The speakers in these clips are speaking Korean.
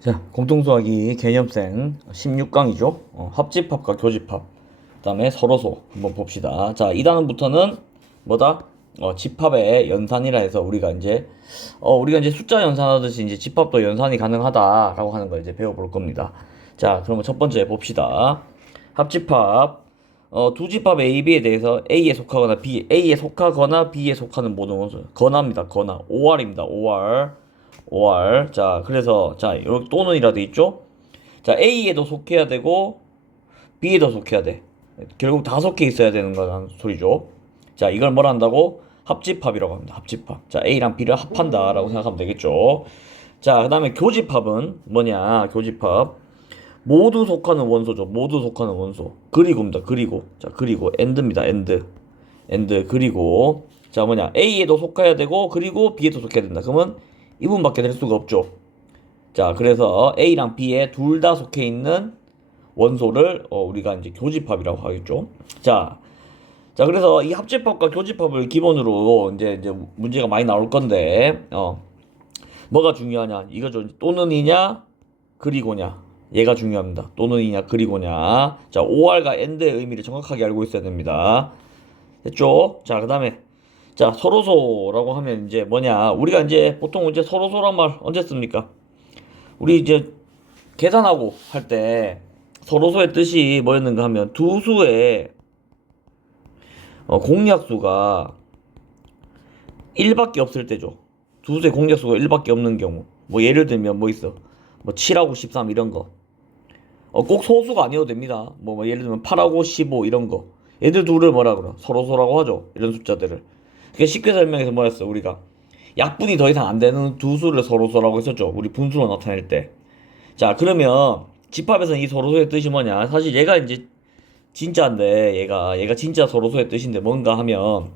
자, 공통수학이 개념생 16강이죠. 합집합과 교집합. 그 다음에 서로소 한번 봅시다. 자, 2단원부터는 뭐다? 집합의 연산이라 해서 우리가 이제 숫자 연산하듯이 이제 집합도 연산이 가능하다라고 하는 걸 이제 배워볼 겁니다. 자, 그러면 첫 번째 봅시다. 합집합. 두 집합 A, B에 대해서 A에 속하거나 A에 속하거나 B에 속하는 모든 원소. 건합니다. 건합. OR입니다. OR. OR. 자, 그래서, 자, 여기 또는이라 돼 있죠? 자, A에도 속해야 되고, B에도 속해야 돼. 결국 다 속해 있어야 되는 거라는 소리죠. 자, 이걸 뭐라 한다고? 합집합이라고 합니다. 합집합. 자, A랑 B를 합한다라고 생각하면 되겠죠. 자, 그 다음에 교집합은 뭐냐? 교집합. 모두 속하는 원소죠. 모두 속하는 원소. 그리고입니다. 그리고. 자, 그리고. end입니다. end. end. 그리고. 자, 뭐냐? A에도 속해야 되고, 그리고 B에도 속해야 된다. 그러면 이분밖에 될 수가 없죠. 자, 그래서 A랑 B에 둘 다 속해 있는 원소를 우리가 이제 교집합이라고 하겠죠. 자, 그래서 이 합집합과 교집합을 기본으로 이제 문제가 많이 나올 건데, 뭐가 중요하냐? 이거죠. 또는이냐, 그리고냐. 얘가 중요합니다. 또는이냐, 그리고냐. 자, OR과 AND의 의미를 정확하게 알고 있어야 됩니다. 됐죠? 자, 그 다음에 자, 서로소라고 하면 이제 뭐냐? 우리가 이제 보통 이제 서로소란 말 언제 씁니까? 우리 이제 계산하고 할 때 서로소의 뜻이 뭐였는가 하면 두 수의 공약수가 1밖에 없을 때죠. 두 수의 공약수가 1밖에 없는 경우. 뭐 예를 들면 뭐 있어? 뭐 7하고 13 이런 거. 꼭 소수가 아니어도 됩니다. 뭐 예를 들면 8하고 15 이런 거. 얘들 둘을 뭐라 그러? 서로소라고 하죠. 이런 숫자들을. 그게 쉽게 설명해서 뭐였어? 우리가 약분이 더 이상 안 되는 두 수를 서로소라고 했었죠. 우리 분수로 나타낼 때. 자, 그러면 집합에서는 이 서로소의 뜻이 뭐냐? 사실 얘가 이제 진짜인데 얘가 진짜 서로소의 뜻인데 뭔가 하면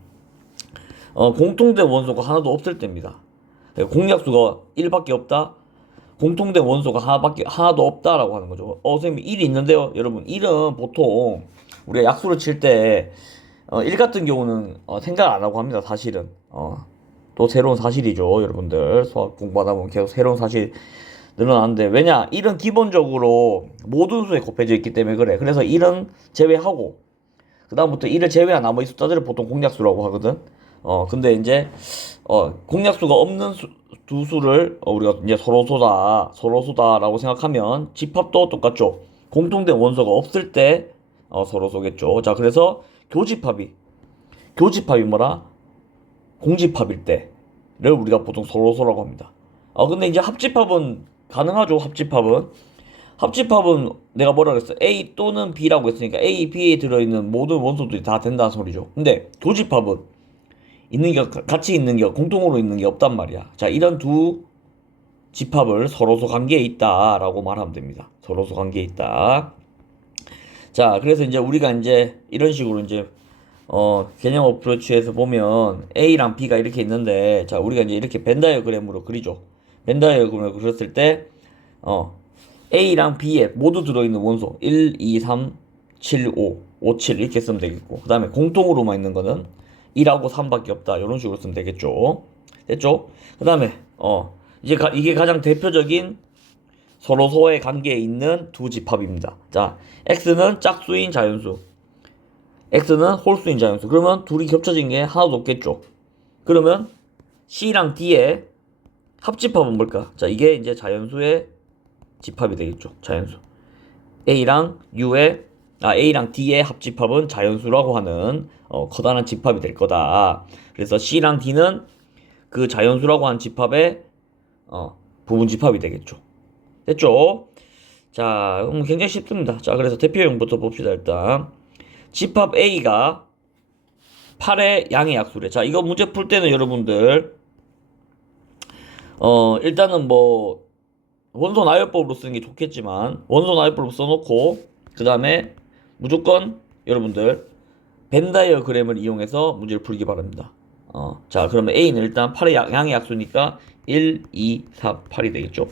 공통된 원소가 하나도 없을 때입니다. 공약수가 1밖에 없다. 공통된 원소가 하나도 없다라고 하는 거죠. 선생님 1이 있는데요. 여러분 1은 보통 우리가 약수를 칠 때 1 같은 경우는 생각 안 하고 합니다. 사실은 또 새로운 사실이죠. 여러분들 수학 공부하다 보면 계속 새로운 사실 늘어나는데 왜냐? 1은 기본적으로 모든 수에 곱해져 있기 때문에 그래. 그래서 1은 제외하고 그 다음부터 1을 제외한 나머지 숫자들을 보통 공약수라고 하거든. 근데 이제 공약수가 없는 두 수를 우리가 이제 서로소다라고 생각하면 집합도 똑같죠. 공통된 원소가 없을 때 서로소겠죠. 자, 그래서 교집합이 뭐라? 공집합일 때를 우리가 보통 서로소라고 합니다. 근데 이제 합집합은 가능하죠. 합집합은 내가 뭐라 그랬어? A 또는 B라고 했으니까 A, B에 들어있는 모든 원소들이 다 된다는 소리죠. 근데 교집합은 같이 있는 게 공통으로 있는 게 없단 말이야. 자, 이런 두 집합을 서로소 관계에 있다라고 말하면 됩니다. 서로소 관계에 있다. 자, 그래서 이제 우리가 이제 이런 식으로 이제 개념 어프로치에서 보면 A랑 B가 이렇게 있는데, 자, 우리가 이제 이렇게 벤 다이어그램으로 그리죠. 벤 다이어그램으로 그렸을 때 A랑 B에 모두 들어있는 원소 1, 2, 3, 7, 5, 5, 7 이렇게 쓰면 되겠고, 그 다음에 공통으로만 있는 거는 1하고 3밖에 없다. 이런 식으로 쓰면 되겠죠. 됐죠? 그 다음에 이제 이게 가장 대표적인 서로소의 관계에 있는 두 집합입니다. 자, X는 짝수인 자연수, X는 홀수인 자연수. 그러면 둘이 겹쳐진 게 하나도 없겠죠. 그러면 C랑 D의 합집합은 뭘까? 자, 이게 이제 자연수의 집합이 되겠죠. 자연수. A랑 D의 합집합은 자연수라고 하는 커다란 집합이 될 거다. 그래서 C랑 D는 그 자연수라고 하는 집합의 부분 집합이 되겠죠. 됐죠? 자, 굉장히 쉽습니다. 자, 그래서 대표형부터 봅시다. 일단 집합 A가 8의 양의 약수래. 자, 이거 문제 풀 때는 여러분들 일단은 뭐 원소 나열법으로 쓰는 게 좋겠지만 원소 나열법으로 써놓고 그 다음에 무조건 여러분들 벤 다이어그램을 이용해서 문제를 풀기 바랍니다. 자, 그러면 A는 일단 8의 양의 약수니까 1, 2, 4, 8이 되겠죠.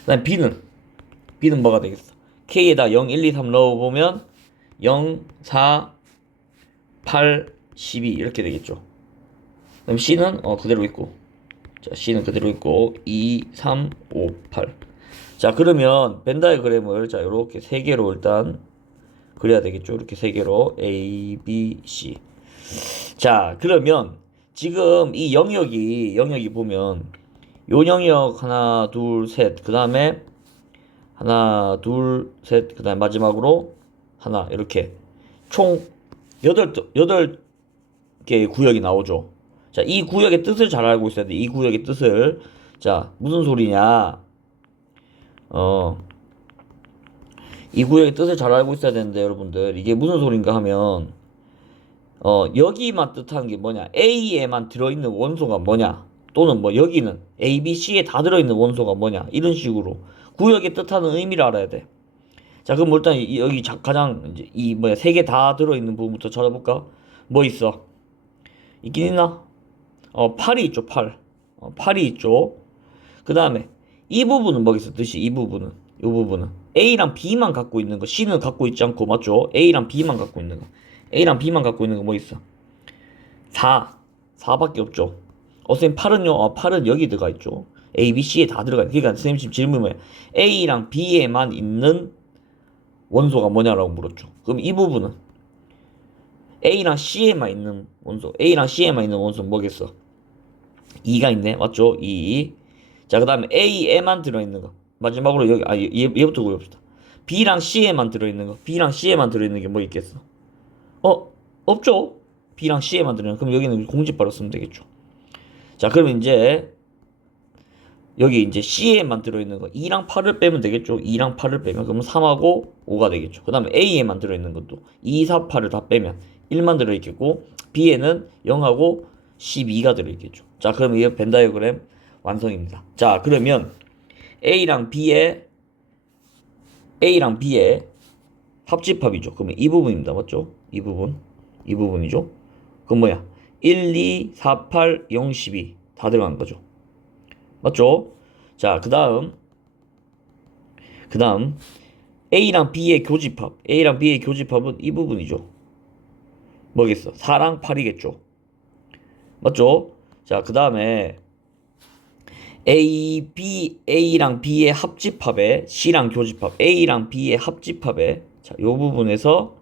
그 다음 B는 뭐가 되겠어? K에다 0, 1, 2, 3 넣어보면 0, 4, 8, 12 이렇게 되겠죠. 그 다음 C는 그대로 있고, 자, C는 그대로 있고 2, 3, 5, 8. 자, 그러면 벤 다이어그램을 자, 요렇게 세 개로 일단 그려야 되겠죠. 이렇게 세 개로 A, B, C. 자, 그러면 지금 이 영역이 보면 요 영역 하나, 둘, 셋. 그다음에 하나, 둘, 셋. 그다음에 마지막으로 하나 이렇게 총 여덟 개의 구역이 나오죠. 자, 이 구역의 뜻을 잘 알고 있어야 돼. 이 구역의 뜻을. 자, 무슨 소리냐? 이 구역의 뜻을 잘 알고 있어야 되는데 여러분들 이게 무슨 소린가 하면 여기만 뜻하는 게 뭐냐? A에만 들어있는 원소가 뭐냐? 또는 뭐 여기는 A, B, C에 다 들어있는 원소가 뭐냐? 이런 식으로 구역의 뜻하는 의미를 알아야 돼. 자, 그럼 일단 여기 가장 이제 이 뭐야 세 개 다 들어있는 부분부터 찾아볼까? 뭐 있어? 있긴 있나? 팔이 있죠, 팔. 팔이 있죠. 그 다음에 이 부분은 뭐겠어? 뜻이 이 부분은 이 부분은 A랑 B만 갖고 있는 거, C는 갖고 있지 않고 맞죠? A랑 B만 갖고 있는 거, A랑 B만 갖고 있는 거 뭐 있어? 4밖에 없죠. 선생님 8은요? 8은 여기 들어가 있죠. A, B, C에 다 들어가 있 그러니까 선생님 지금 질문이 뭐야? A랑 B에만 있는 원소가 뭐냐라고 물었죠. 그럼 이 부분은 A랑 C에만 있는 원소, A랑 C에만 있는 원소는 뭐겠어? 2가 있네, 맞죠? 2. 자, 그 다음에 A에만 들어있는 거. 마지막으로 여기, 얘부터 구해봅시다. B랑 C에만 들어있는 거. B랑 C에만 들어있는 게 뭐 있겠어? 없죠? B랑 C에만 들어있는 거. 그럼 여기는 공집바로 쓰면 되겠죠. 자, 그럼 이제, 여기 이제 C에만 들어있는 거. 2랑 8을 빼면 되겠죠? 2랑 8을 빼면. 그러면 3하고 5가 되겠죠. 그 다음에 A에만 들어있는 것도 2, 4, 8을 다 빼면 1만 들어있겠고, B에는 0하고 12가 들어있겠죠. 자, 그럼 이게 벤 다이어그램 완성입니다. 자, 그러면 A랑 B의 합집합이죠. 그러면 이 부분입니다. 맞죠? 이 부분이죠. 그럼 뭐야? 1, 2, 4, 8, 0, 12 다 들어간 거죠. 맞죠? 자, 그 다음 A랑 B의 교집합은 이 부분이죠. 뭐겠어? 4랑 8이겠죠. 맞죠? 자, 그 다음에 A랑 B의 합집합에 C랑 교집합, A랑 B의 합집합에 자, 요 부분에서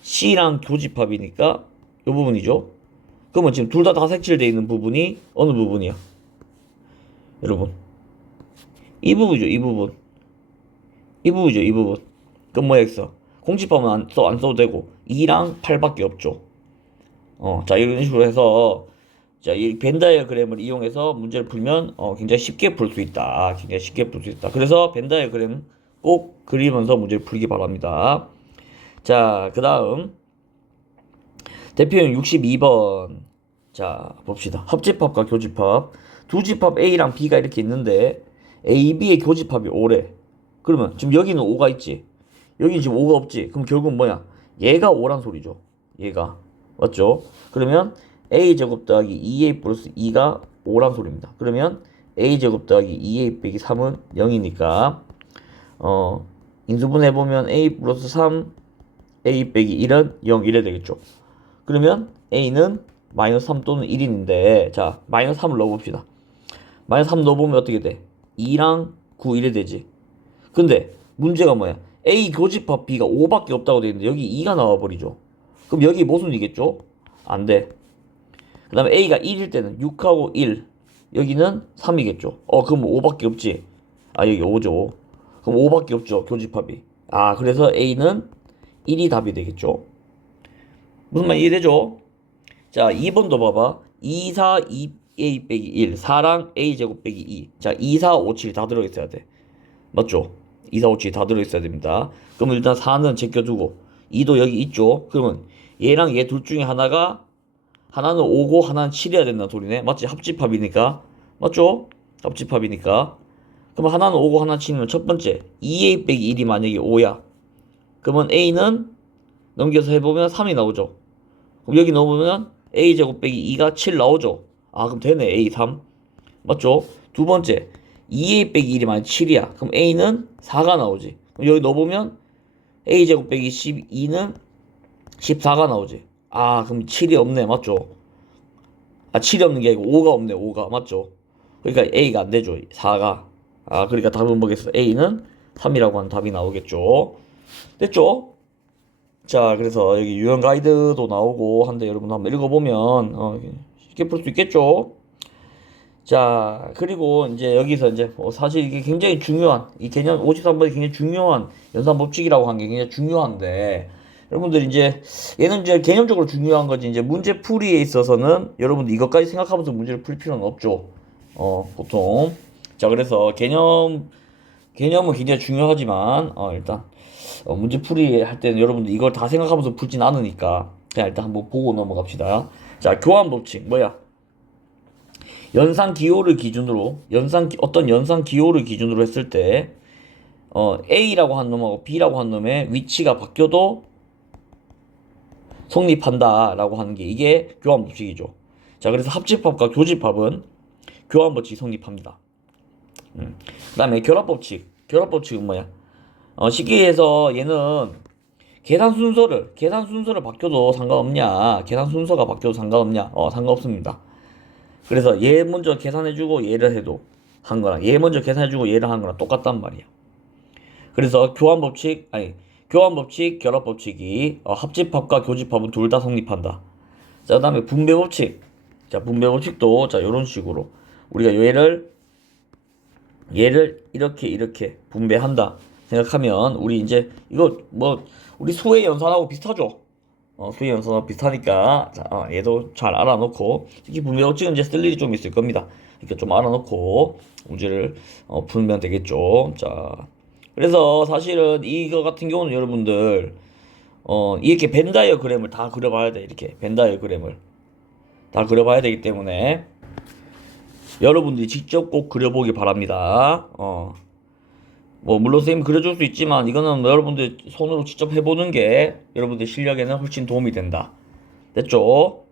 C랑 교집합이니까 요 부분이죠. 그러면 지금 둘 다 색칠되어 있는 부분이 어느 부분이야? 여러분, 이 부분이죠. 이 부분. 그럼 뭐야 있어? 공집합은 안 써도 되고 2랑 8밖에 없죠. 자, 이런 식으로 해서 자, 이 벤 다이어그램을 이용해서 문제를 풀면 굉장히 쉽게 풀 수 있다. 그래서 벤 다이어그램 꼭 그리면서 문제를 풀기 바랍니다. 자, 그 다음 대표형 62번. 자, 봅시다. 합집합과 교집합. 두 집합 A랑 B가 이렇게 있는데 A, B의 교집합이 5래. 그러면 지금 여기는 5가 있지. 여기 지금 5가 없지. 그럼 결국은 뭐야? 얘가 5란 소리죠. 얘가. 맞죠? 그러면 A제곱 더하기 2A 플러스 2가 5란 소리입니다. 그러면 A제곱 더하기 2A 빼기 3은 0이니까 인수분해 보면 A 플러스 3 A 빼기 1은 0 이래 되겠죠. 그러면 A는 마이너스 3 또는 1인데 자 마이너스 3을 넣어봅시다. 마이너스 3 넣어보면 어떻게 돼? 2랑 9 이래 되지. 근데 문제가 뭐야? A 교집합 B가 5밖에 없다고 되어 있는데 여기 2가 나와버리죠. 그럼 여기 모순이겠죠? 안 돼. 그 다음에 A가 1일 때는 6하고 1 여기는 3이겠죠. 그럼 5밖에 없지. 여기 5죠. 그럼 5밖에 없죠. 교집합이. 그래서 A는 1이 답이 되겠죠. 무슨 말 이해되죠? 자, 2번도 봐봐. 2, 4, 2A 빼기 1 4랑 A제곱 빼기 2 자, 2, 4, 5, 7 다 들어있어야 돼. 맞죠? 2, 4, 5, 7 다 들어있어야 됩니다. 그러면 일단 4는 제껴두고 2도 여기 있죠. 그러면 얘랑 얘 둘 중에 하나는 5고 하나는 7이어야 된다는 소리네. 맞지? 합집합이니까. 맞죠? 합집합이니까. 그럼 하나는 5고 하나는 7이면 첫 번째 2A 빼기 1이 만약에 5야. 그러면 A는 넘겨서 해보면 3이 나오죠. 그럼 여기 넣어보면 A제곱 빼기 2가 7 나오죠. 그럼 되네. A3. 맞죠? 두 번째 2A 빼기 1이 만약 7이야. 그럼 A는 4가 나오지. 그럼 여기 넣어보면 A제곱 빼기 12는 14가 나오지. 그럼 7이 없네. 맞죠? 7이 없는 게 아니고 5가 없네. 5가. 맞죠? 그러니까 A가 안 되죠. 4가. 그러니까 답은 뭐겠어? A는 3이라고 하는 답이 나오겠죠. 됐죠? 자, 그래서 여기 유형 가이드도 나오고 한데 여러분 한번 읽어보면 쉽게 풀 수 있겠죠? 자, 그리고 이제 여기서 이제 사실 이게 굉장히 중요한 이 개념 53번이 굉장히 중요한 연산 법칙이라고 한 게 굉장히 중요한데 여러분들 이제 얘는 이제 개념적으로 중요한 거지 이제 문제 풀이에 있어서는 여러분들 이것까지 생각하면서 문제를 풀 필요는 없죠. 보통. 자, 그래서 개념은 굉장히 중요하지만 일단 문제 풀이 할 때는 여러분들 이걸 다 생각하면서 풀진 않으니까 그냥 일단 한번 보고 넘어갑시다. 자, 교환 법칙 뭐야? 연산 기호를 기준으로 어떤 연산 기호를 기준으로 했을 때 A라고 한 놈하고 B라고 한 놈의 위치가 바뀌어도 성립한다라고 하는 게 이게 교환 법칙이죠. 자, 그래서 합집합과 교집합은 교환 법칙이 성립합니다. 그다음에 결합 법칙. 결합 법칙은 뭐야? 쉽게 해서 얘는 계산 순서를 바뀌어도 상관없냐? 계산 순서가 바뀌어도 상관없냐? 상관없습니다. 그래서 얘 먼저 계산해주고 얘를 해도 한 거랑 얘 먼저 계산해주고 얘를 하는 거랑 똑같단 말이야. 그래서 교환 법칙, 결합 법칙이 합집합과 교집합은 둘 다 성립한다. 자, 그다음에 분배 법칙. 자, 분배 법칙도 자 이런 식으로 우리가 얘를 이렇게 분배한다 생각하면 우리 이제 이거 우리 수의 연산하고 비슷하죠. 수의 연산하고 비슷하니까 자, 얘도 잘 알아놓고 특히 분배 법칙은 이제 쓸 일이 좀 있을 겁니다. 그러니까 좀 알아놓고 문제를 풀면 되겠죠. 자, 그래서 사실은 이거 같은 경우는 여러분들 이렇게 벤 다이어그램을 다 그려봐야 돼. 이렇게 벤 다이어그램을 다 그려봐야 되기 때문에 여러분들이 직접 꼭 그려보기 바랍니다. 물론 선생님이 그려줄 수 있지만 이거는 여러분들 손으로 직접 해보는 게 여러분들 실력에는 훨씬 도움이 된다. 됐죠?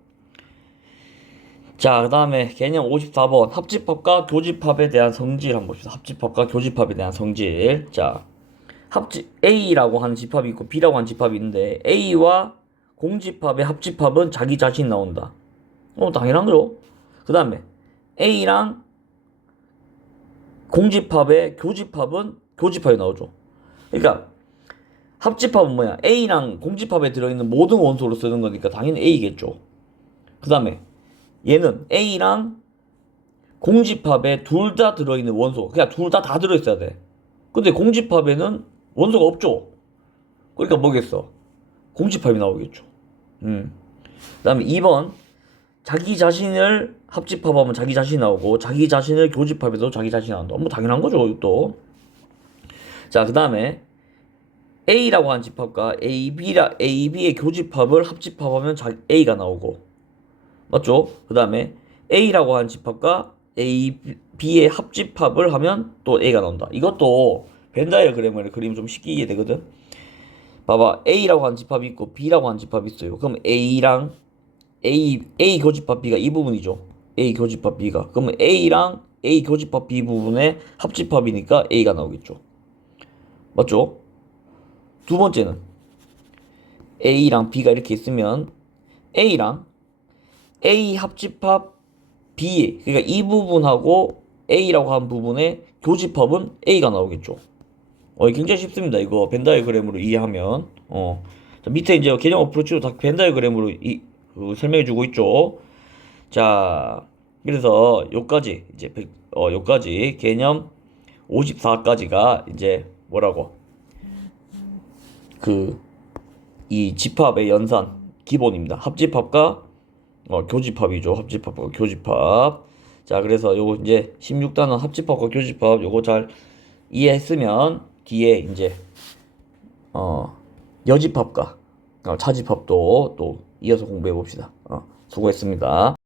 자, 그 다음에 개념 54번 합집합과 교집합에 대한 성질 한번 봅시다. 합집합과 교집합에 대한 성질. 자, A라고 하는 집합이 있고 B라고 하는 집합이 있는데 A와 공집합의 합집합은 자기 자신 나온다. 당연한 거죠. 그 다음에 A랑 공집합의 교집합은 교집합이 나오죠. 그러니까 합집합은 뭐야? A랑 공집합에 들어있는 모든 원소를 쓰는 거니까 당연히 A겠죠. 그 다음에 얘는 A랑 공집합에 둘 다 들어있는 원소, 그냥 둘 다 들어있어야 돼. 근데 공집합에는 원소가 없죠. 그러니까 뭐겠어? 공집합이 나오겠죠. 그 다음에 2번 자기 자신을 합집합하면 자기 자신이 나오고 자기 자신을 교집합해도 자기 자신이 나온다. 당연한 거죠, 이것도. 자, 그 다음에 A라고 하는 집합과 AB의 교집합을 합집합하면 A가 나오고 맞죠? 그 다음에 A라고 하는 집합과 B의 합집합을 하면 또 A가 나온다. 이것도 벤 다이어그램을 그리면 좀 쉽게 이해되거든. 봐봐, A라고 하는 집합이 있고 B라고 하는 집합이 있어요. 그럼 A랑 A 교집합 B가 이 부분이죠. A 교집합 B가. 그러면 A랑 A 교집합 B 부분의 합집합이니까 A가 나오겠죠. 맞죠? 두 번째는 A랑 B가 이렇게 있으면 A랑 A 합집합 B, 그러니까 이 부분하고 A라고 하는 부분의 교집합은 A가 나오겠죠. 굉장히 쉽습니다. 이거 벤 다이어그램으로 이해하면. 자, 밑에 이제 개념 어프로치로 다 벤 다이어그램으로 설명해 주고 있죠. 자, 그래서 요까지 이제 요까지 개념 54까지가 이제 뭐라고 이 집합의 연산 기본입니다. 합집합과 교집합이죠. 합집합과 교집합. 자, 그래서 요거 이제 16단원 합집합과 교집합 요거 잘 이해했으면 뒤에 이제 여집합과 차집합도 또 이어서 공부해 봅시다. 수고했습니다.